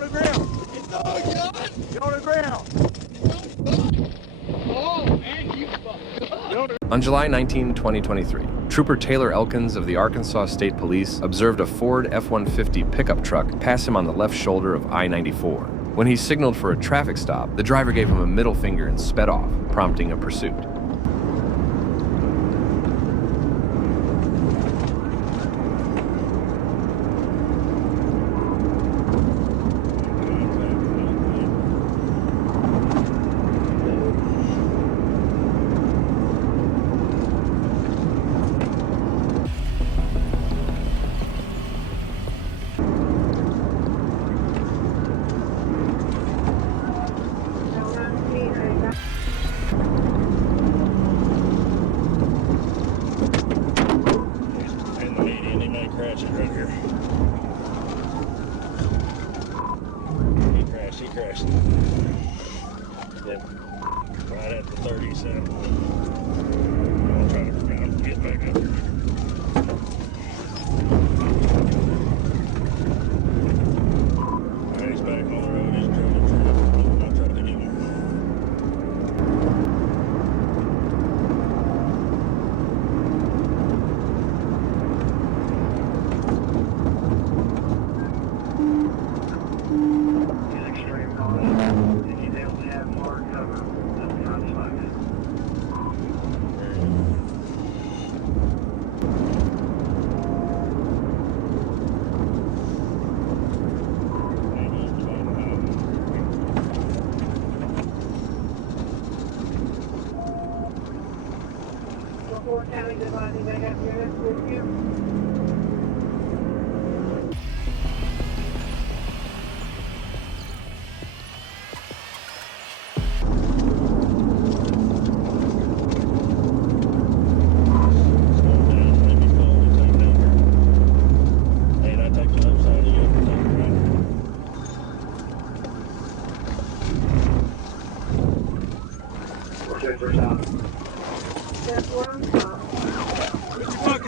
the ground. It's all gun. Get on the ground. Oh, man, you fucked up. On July 19, 2023, Trooper Taylor Elkins of the Arkansas State Police observed a Ford F-150 pickup truck pass him on the left shoulder of I-94. When he signaled for a traffic stop, the driver gave him a middle finger and sped off, prompting a pursuit. He crashed. Yep. Right at the 37. I'll try to prevent him from getting back up here. Alright, he's back on the road. He's driving through. I'll try to get him.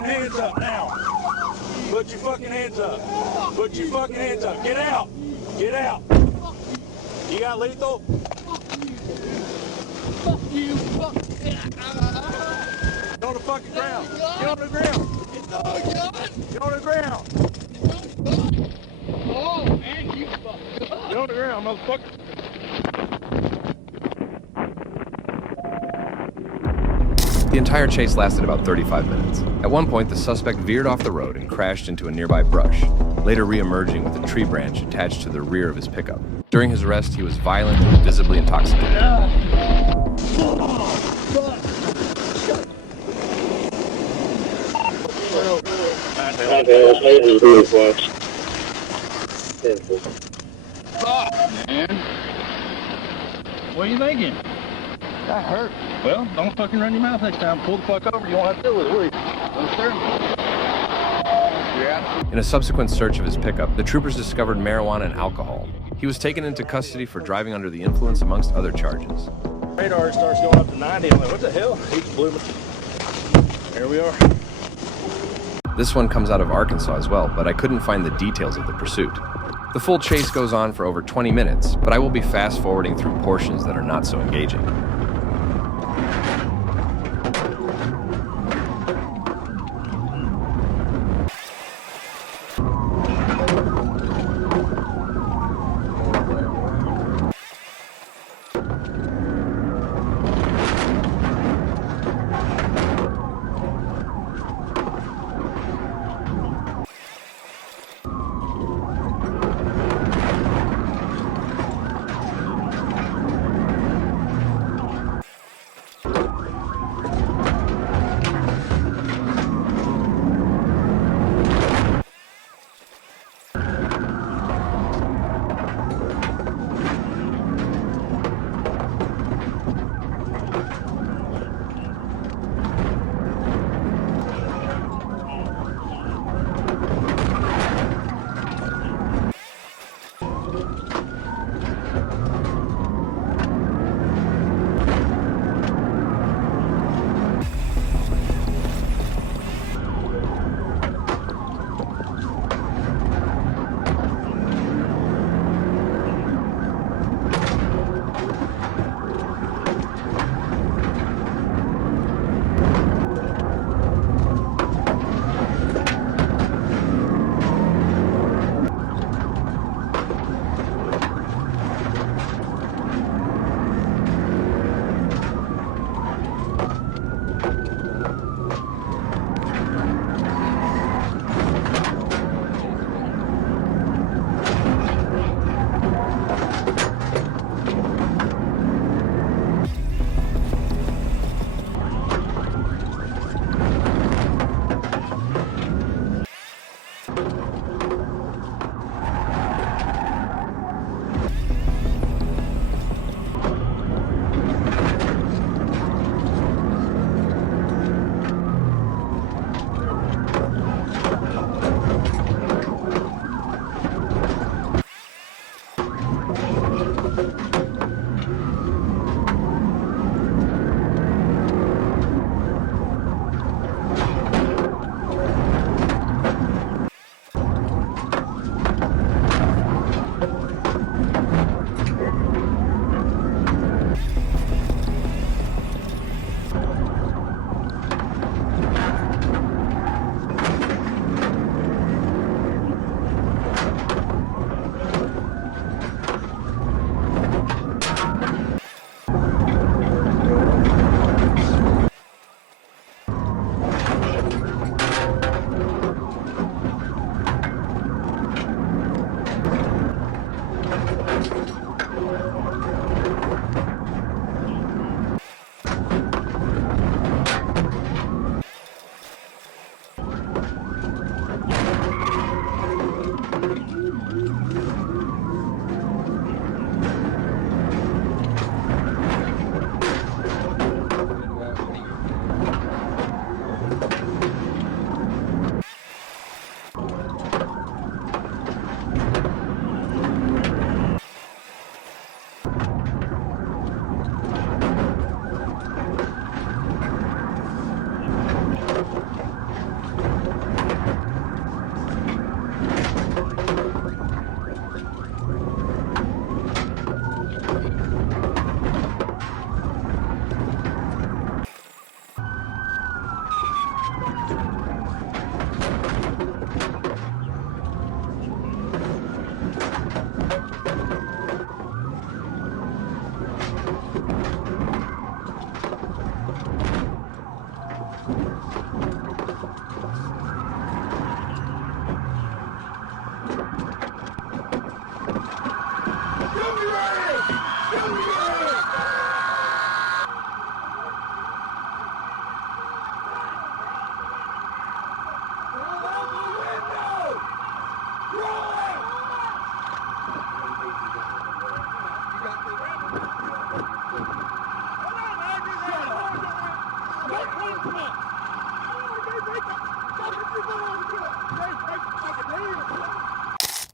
Hands up now. Put your fucking hands up. Put your fucking hands up. Get out. Get out. You got lethal? Fuck you. Fuck you. Get on the fucking ground. Get on the ground. It's all gun. Get on the ground. Oh, man, you fucked up. Get on the ground, motherfucker. The entire chase lasted about 35 minutes. At one point, the suspect veered off the road and crashed into a nearby brush, later re-emerging with a tree branch attached to the rear of his pickup. During his arrest, he was violent and visibly intoxicated. Fuck, man. What are you thinking? That hurt. Well, don't fucking run your mouth next time. Pull the fuck over. You won't have to deal with it, will you? Understand? Yeah. In a subsequent search of his pickup, the troopers discovered marijuana and alcohol. He was taken into custody for driving under the influence, amongst other charges. Radar starts going up to 90. I'm like, what the hell? He just blew me. There we are. This one comes out of Arkansas as well, but I couldn't find the details of the pursuit. The full chase goes on for over 20 minutes, but I will be fast forwarding through portions that are not so engaging.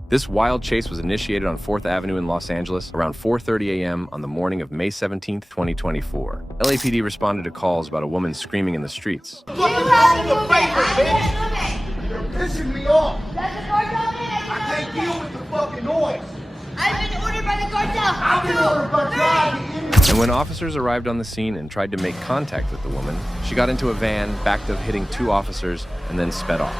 This wild chase was initiated on 4th Avenue in Los Angeles around 4:30 a.m. on the morning of May 17, 2024. LAPD responded to calls about a woman screaming in the streets. You're pissing me off. I can't deal with the fucking noise. I've been ordered by the cartel. I've been ordered by God. And when officers arrived on the scene and tried to make contact with the woman, she got into a van, backed up hitting 2 officers, and then sped off.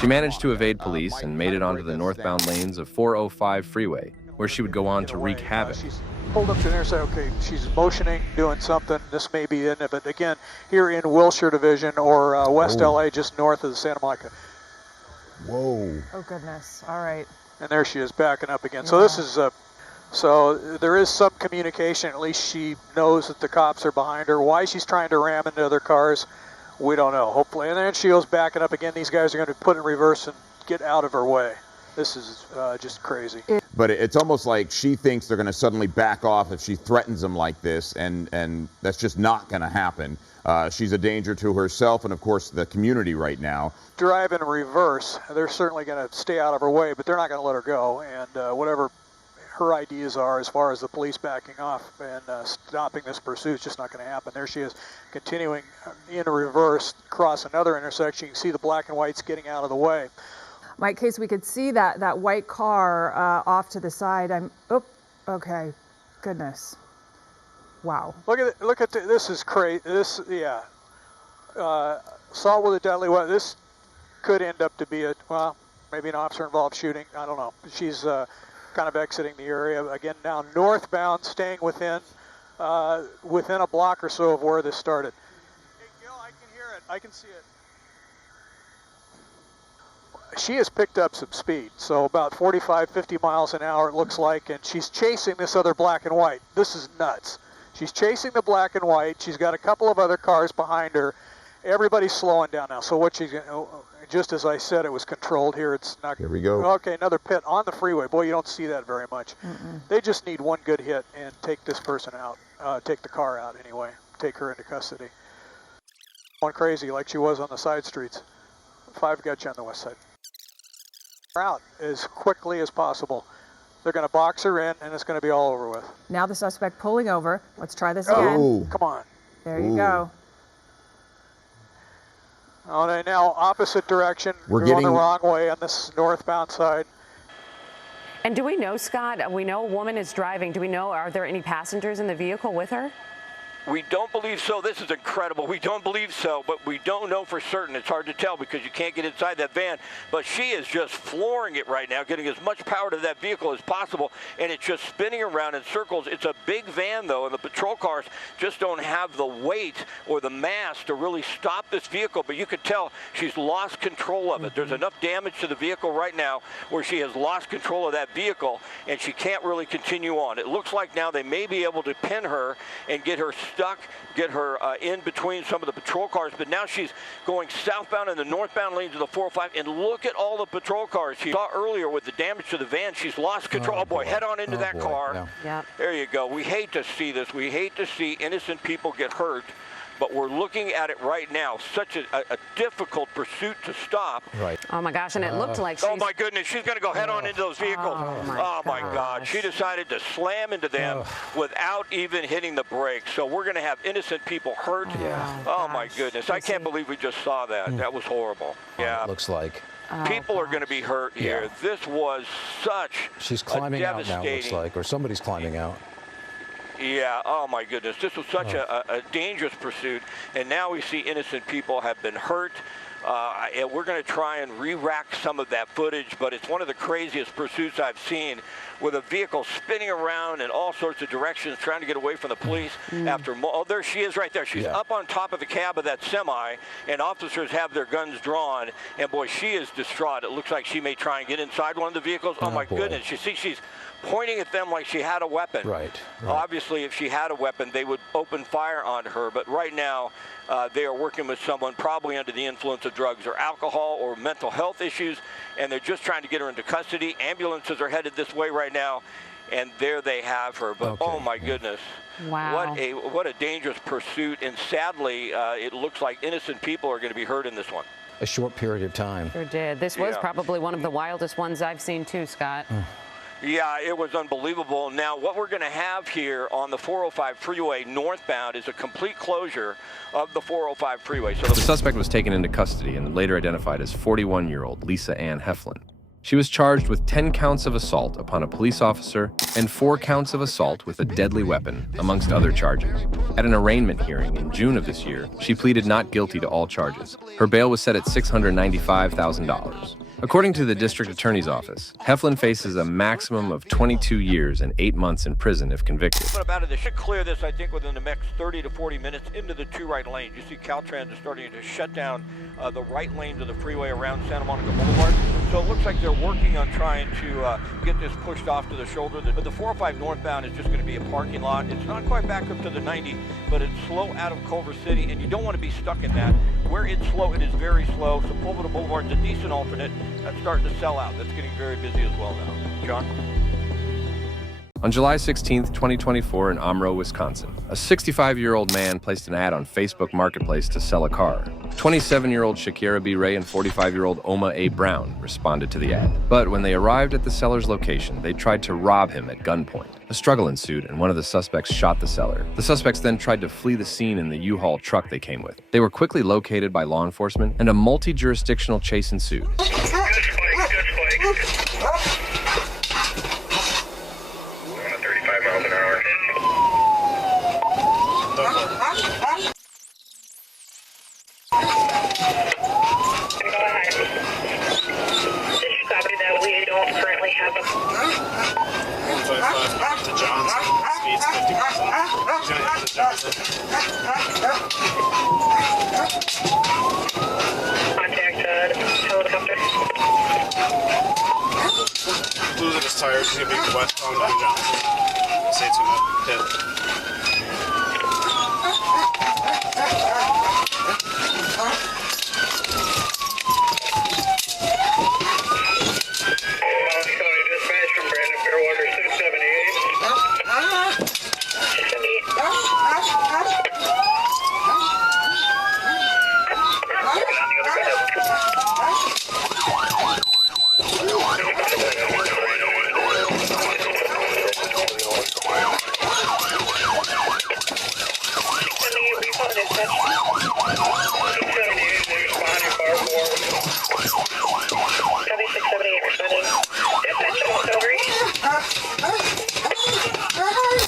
She managed to evade police and made it onto the northbound lanes of 405 freeway, where she would go on to wreak havoc. She's pulled up to the intersection. Okay, she's motioning, doing something. This may be in it, but again, here in Wilshire Division or West LA, just north of the Santa Monica. Whoa. Oh, goodness. All right. And there she is backing up again. So this is so there is some communication. At least she knows that the cops are behind her. Why she's trying to ram into other cars, we don't know. Hopefully, and then she goes backing up again. These guys are going to put in reverse and get out of her way. This is just crazy. But it's almost like she thinks they're going to suddenly back off if she threatens them like this, and that's just not going to happen. She's a danger to herself and, of course, the community right now. Drive in reverse. They're certainly going to stay out of her way, but they're not going to let her go. And whatever her ideas are as far as the police backing off and stopping this pursuit is just not going to happen. There she is, continuing in reverse, across another intersection. You can see the black and whites getting out of the way. Mike, Case, we could see that white car off to the side. Okay, goodness. Wow. Look at this is crazy. This, yeah. Assault with a deadly weapon. This could end up to be maybe an officer-involved shooting. I don't know. She's kind of exiting the area again now, northbound, staying within a block or so of where this started. Hey, Gil, I can hear it. I can see it. She has picked up some speed, so about 45, 50 miles an hour it looks like, and she's chasing this other black and white. This is nuts. She's chasing the black and white. She's got a couple of other cars behind her. Everybody's slowing down now. So what she's just as I said, it was controlled here. It's not. Here we go. Okay, another pit on the freeway. Boy, you don't see that very much. They just need one good hit and take this person out. Take the car out anyway. Take her into custody. Going crazy like she was on the side streets. 5 got you on the west side. Out as quickly as possible. They're going to box her in, and it's going to be all over with. Now the suspect pulling over. Let's try this again. Ooh. Come on. There you go. Oh, they now opposite direction. We're going getting the wrong way on this northbound side. And do we know, Scott, we know a woman is driving. Do we know, are there any passengers in the vehicle with her? We don't believe so. This is incredible. We don't believe so, but we don't know for certain. It's hard to tell because you can't get inside that van. But she is just flooring it right now, getting as much power to that vehicle as possible, and it's just spinning around in circles. It's a big van, though, and the patrol cars just don't have the weight or the mass to really stop this vehicle. But you could tell she's lost control of it. There's enough damage to the vehicle right now where she has lost control of that vehicle, and she can't really continue on. It looks like now they may be able to pin her and get her stuck, get her in between some of the patrol cars, but now she's going southbound in the northbound lanes of the 405, and look at all the patrol cars. She saw earlier with the damage to the van, she's lost control. Oh boy, head on into that car. Yeah. There you go. We hate to see this. We hate to see innocent people get hurt, but we're looking at it right now. Such a difficult pursuit to stop. Right. Oh my gosh, and it looked like she's... Oh my goodness, she's going to go head on into those vehicles. Oh my God. She decided to slam into them without even hitting the brakes. So we're going to have innocent people hurt. Oh my goodness. I can't believe we just saw that. That was horrible. Yeah. It looks like. People are going to be hurt here. This was such She's climbing out now, devastating... looks like, or somebody's climbing out. Yeah, oh my goodness. This was such a dangerous pursuit, and now we see innocent people have been hurt. And we're going to try and re-rack some of that footage, but it's one of the craziest pursuits I've seen, with a vehicle spinning around in all sorts of directions trying to get away from the police. Oh, there she is right there. She's up on top of the cab of that semi, and officers have their guns drawn, and boy, she is distraught. It looks like she may try and get inside one of the vehicles. Oh my goodness. You see, she's pointing at them like she had a weapon. Right. Obviously, if she had a weapon, they would open fire on her, but right now, they are working with someone probably under the influence of drugs or alcohol or mental health issues, and they're just trying to get her into custody. Ambulances are headed this way right now, and there they have her. But oh my goodness, wow, what a dangerous pursuit! And sadly, it looks like innocent people are going to be hurt in this one. A short period of time. Sure did. This was probably one of the wildest ones I've seen too, Scott. Yeah, it was unbelievable. Now, what we're going to have here on the 405 freeway northbound is a complete closure of the 405 freeway. So the suspect was taken into custody and later identified as 41-year-old Lisa Ann Heflin. She was charged with 10 counts of assault upon a police officer and 4 counts of assault with a deadly weapon, amongst other charges. At an arraignment hearing in June of this year, she pleaded not guilty to all charges. Her bail was set at $695,000. According to the district attorney's office, Heflin faces a maximum of 22 years and 8 months in prison if convicted. What about it? They should clear this, I think, within the next 30 to 40 minutes into the 2 right lanes. You see Caltrans is starting to shut down the right lanes of the freeway around Santa Monica Boulevard. So it looks like they're working on trying to get this pushed off to the shoulder. But the 405 northbound is just going to be a parking lot. It's not quite back up to the 90, but it's slow out of Culver City, and you don't want to be stuck in that. Where it's slow, it is very slow. Sepulveda Boulevard is a decent alternate. That's starting to sell out. That's getting very busy as well now. John? On July 16, 2024, in Omro, Wisconsin, a 65-year-old man placed an ad on Facebook Marketplace to sell a car. 27-year-old Shakira B. Ray and 45-year-old Oma A. Brown responded to the ad. But when they arrived at the seller's location, they tried to rob him at gunpoint. A struggle ensued, and one of the suspects shot the seller. The suspects then tried to flee the scene in the U-Haul truck they came with. They were quickly located by law enforcement, and a multi-jurisdictional chase ensued. Good spike. 35 miles an hour. Copy that. We don't currently have a 155 to Johnson. Speed's 50 miles an hour. He's gonna hit the Johnson. contact helicopter. Losing his tires. He's gonna be westbound on Johnson. Say it's gonna hit.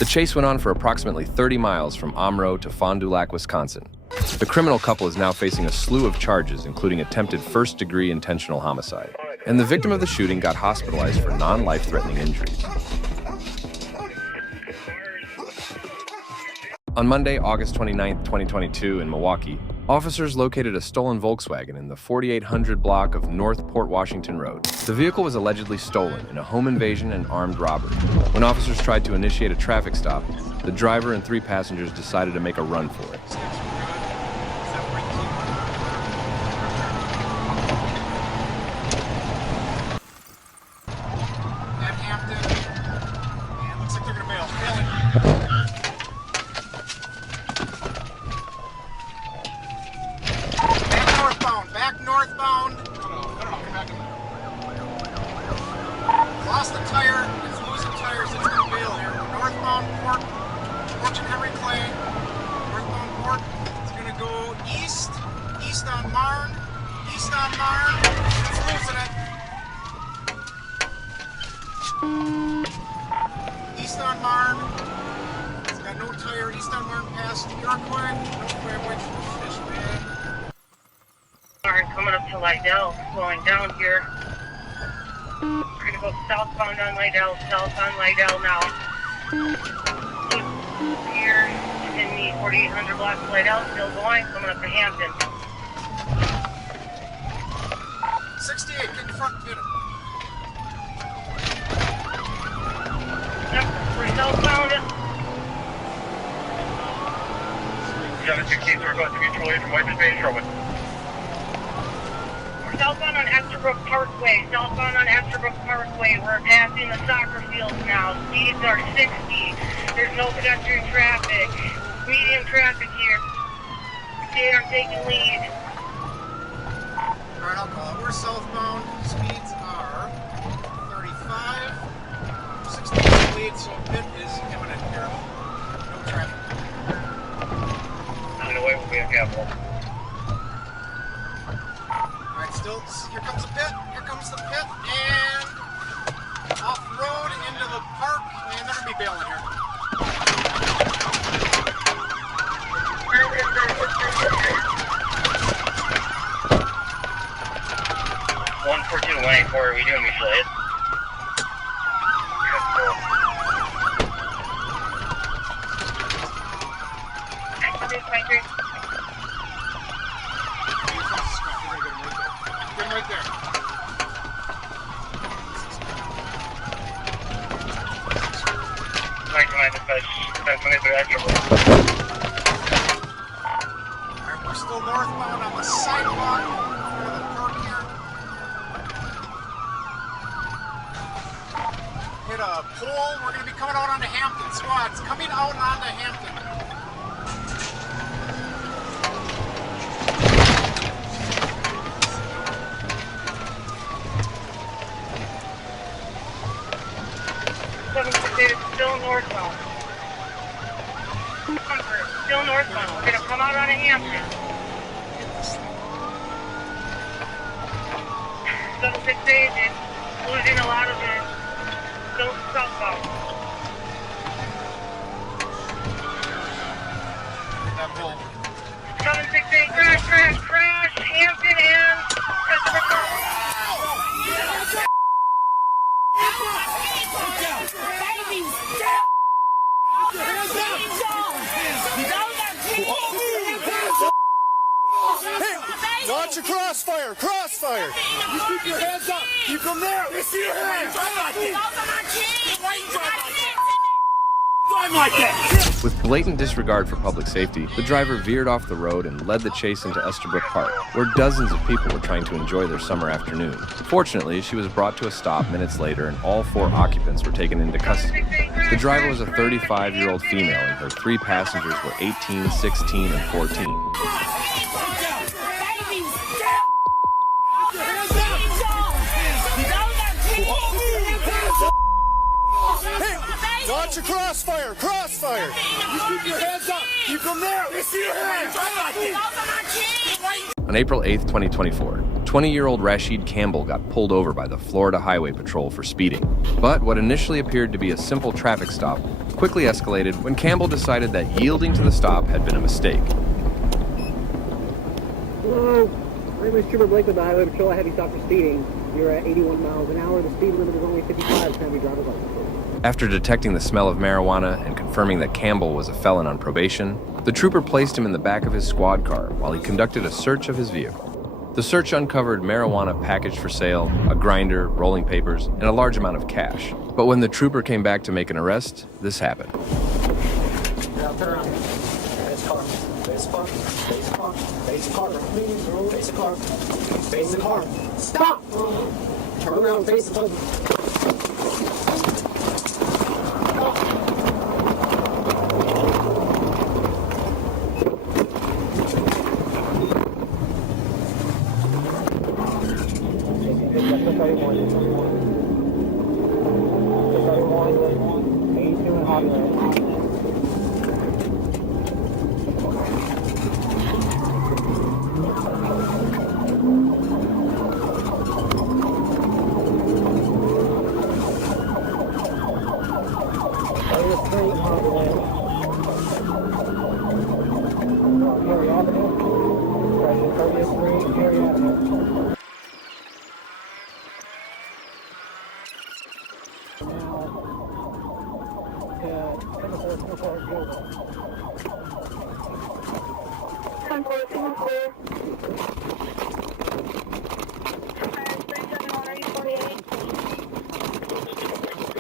chase went on for approximately 30 miles from Omro to Fond du Lac, Wisconsin. The criminal couple is now facing a slew of charges, including attempted first-degree intentional homicide. And the victim of the shooting got hospitalized for non-life-threatening injuries. On Monday, August 29, 2022, in Milwaukee, officers located a stolen Volkswagen in the 4800 block of North Port Washington Road. The vehicle was allegedly stolen in a home invasion and armed robbery. When officers tried to initiate a traffic stop, the driver and 3 passengers decided to make a run for it. Lost the tire, it's losing tires, it's going to bail here. Northbound Port, Fortune Henry Clay, northbound Port, it's going to go east on Marne, it's losing it. East on Marne, it's got no tire, east on Marne past Iroquois, fish man. Marne coming up to Lydell, slowing down here. We're gonna go southbound on Lydell, south on Lydell now. Here in the 4800 block of Lydell, still going, coming up to Hampton. 68, get in front, get it. Yep, we're southbound. 716, we're going to mutual aid from White Space, Sherwood. Southbound on Esterbrook Parkway. We're passing the soccer fields now. Speeds are 60. There's no pedestrian traffic. Medium traffic here. Okay, I'm taking lead. Alright, I'll call it. We're southbound. Speeds are 35. 60 lead, so pit is imminent here. No traffic. On the way will be a capital. Still, here comes the pit, and off-road into the park, and they're going to be bailing here. One 184, are we doing mutual aid? Right there. Alright, we're still northbound on the sidewalk in front of the park here. Hit a pole. We're going to be coming out onto Hampton. Squads coming out onto Hampton. Still northbound. Still northbound. We're going to come out on a Hampton. 768 is losing a lot of it. Still southbound. That pole. 768, crash, Hampton and Watch your crossfire! You keep your hands up! Keep them there! Let me see your hands! With blatant disregard for public safety, the driver veered off the road and led the chase into Esterbrook Park, where dozens of people were trying to enjoy their summer afternoon. Fortunately, she was brought to a stop minutes later and all 4 occupants were taken into custody. The driver was a 35-year-old female and her 3 passengers were 18, 16, and 14. Watch your crossfire! You keep your hands up! Keep them there! Let me see your hands! On April 8, 2024, 20-year-old Rashid Campbell got pulled over by the Florida Highway Patrol for speeding. But what initially appeared to be a simple traffic stop quickly escalated when Campbell decided that yielding to the stop had been a mistake. Hello, my name is Trooper Blake with the Highway Patrol. I have you stopped for speeding. You're at 81 miles an hour. The speed limit is only 55. It's going to be driver's license. After detecting the smell of marijuana and confirming that Campbell was a felon on probation, the trooper placed him in the back of his squad car while he conducted a search of his vehicle. The search uncovered marijuana packaged for sale, a grinder, rolling papers, and a large amount of cash. But when the trooper came back to make an arrest, this happened. Now turn around. Face car. Face car. Face car. Face car. Face car. Face the car. Stop! Turn around. Face the car.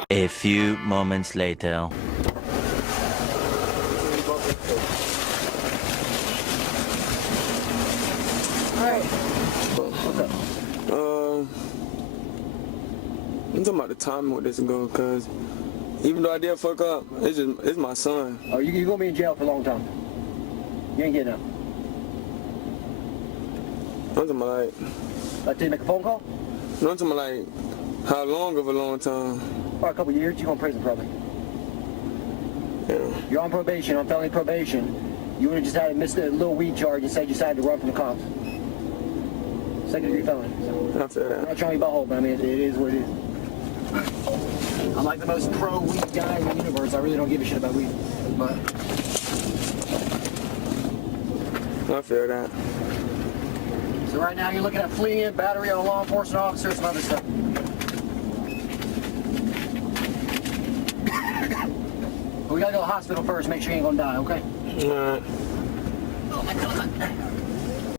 A few moments later. I'm talking about the timing with this ago, because even though I did fuck up, it's my son. Oh, you're going to be in jail for a long time. You ain't getting out. I'm talking about Did you make a phone call? No, I'm talking about how long of a long time? For a couple of years, you're going to prison probably. Yeah. You're on probation, on felony probation. You would have just had to miss a little weed charge and say you decided to run from the cops. Second-degree felony. So. I feel that. I'm not trying to be butthole, but I mean, it is what it is. I'm like the most pro-weed guy in the universe. I really don't give a shit about weed. But I feel that. So right now you're looking at fleeing, battery on a law enforcement officer, some other stuff. We gotta go to the hospital first, make sure you ain't gonna die, okay? Alright. Oh my God.